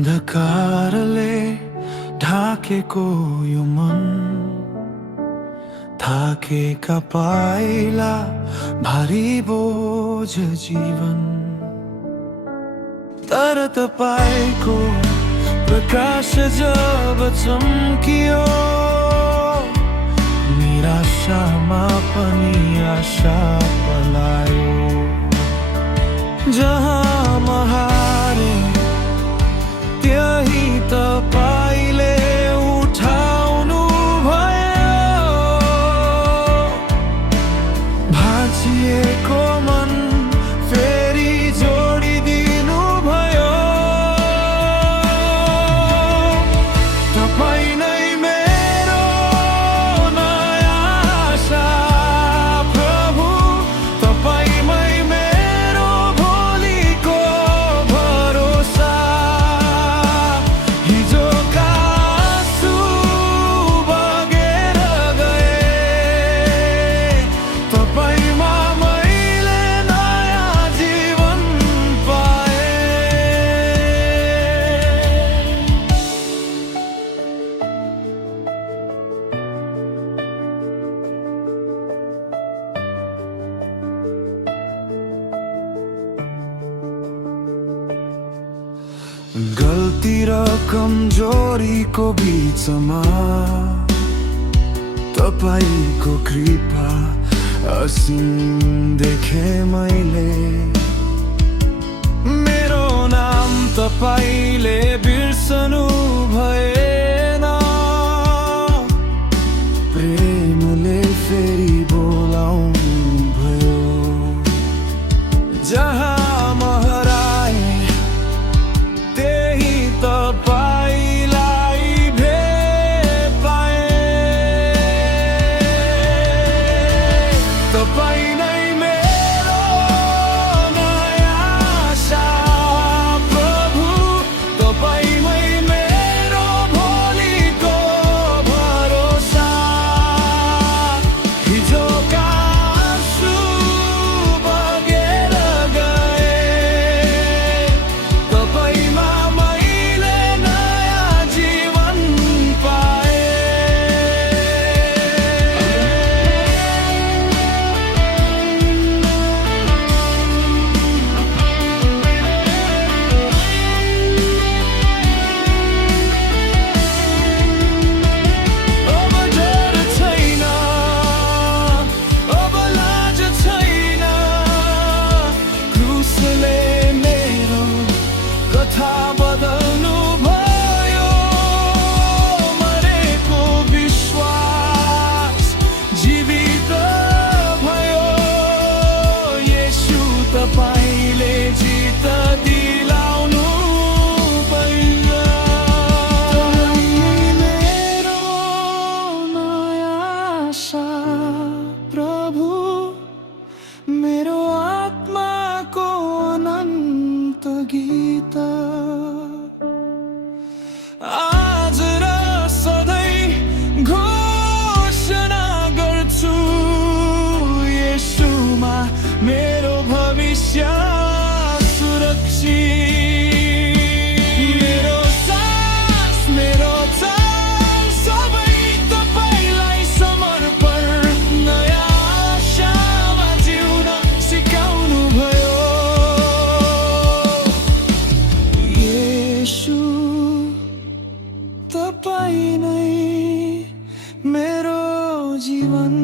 अन्धकारले ढाकेको यो मन, थाकेका पाइला भारी बोझ जीवन। तर तपाईको प्रकाश जब चम्कियो, निराशामा पनि आशा पलायो। जहाँ म हारे त्यही तपाईले उठाउनु भयो। भाँचिएको मन फेरि जोडिदिनु भयो। तपाईँ नै मेरो नयाँ आशा प्रभु, तपाईँमै मेरो भोलिको भरोसा। हिजोका आँसु बगेर गए, तपाईँमा मैले नयाँ जीवन पाएँ। गल्ती र कमजोरीको बीचमा तपाईको कृपा असीम देखे मैले। मेरो नाम तपाईले बिर्सनु भएन, प्रेमले फेरि बोलाउनु भयो। जहाँ म हराए त्यही तपाईलाई भेट पाएँ। तपाईँ नै मेरो नयाँ आशा प्रभु, तपाईँमै मेरो भोलिको भरोसा। हिजोका आँसु बगेर गए, तपाईँमा मैले नयाँ जीवन पाएँ। अब डर छैन, अब लाज छैन, क्रुसले मेरो कथा बदल्नु भयो। मरेको विश्वास जीवित भयो। येशू तपाईले जित दिलाउनु भयो। मेरो नयाँ आशा प्रभु, मेरो आत्माको अनन्त गीत। आज र सधैँ घोषणा गर्छु, येशूमा मेरो भविष्य सुरक्षित। मेरो सास, मेरो चाल सबै तपाईलाई समर्पण। नयाँ आशामा जिउन सिकाउनु भयो। येशू तपाईँ नै मेरो जीवन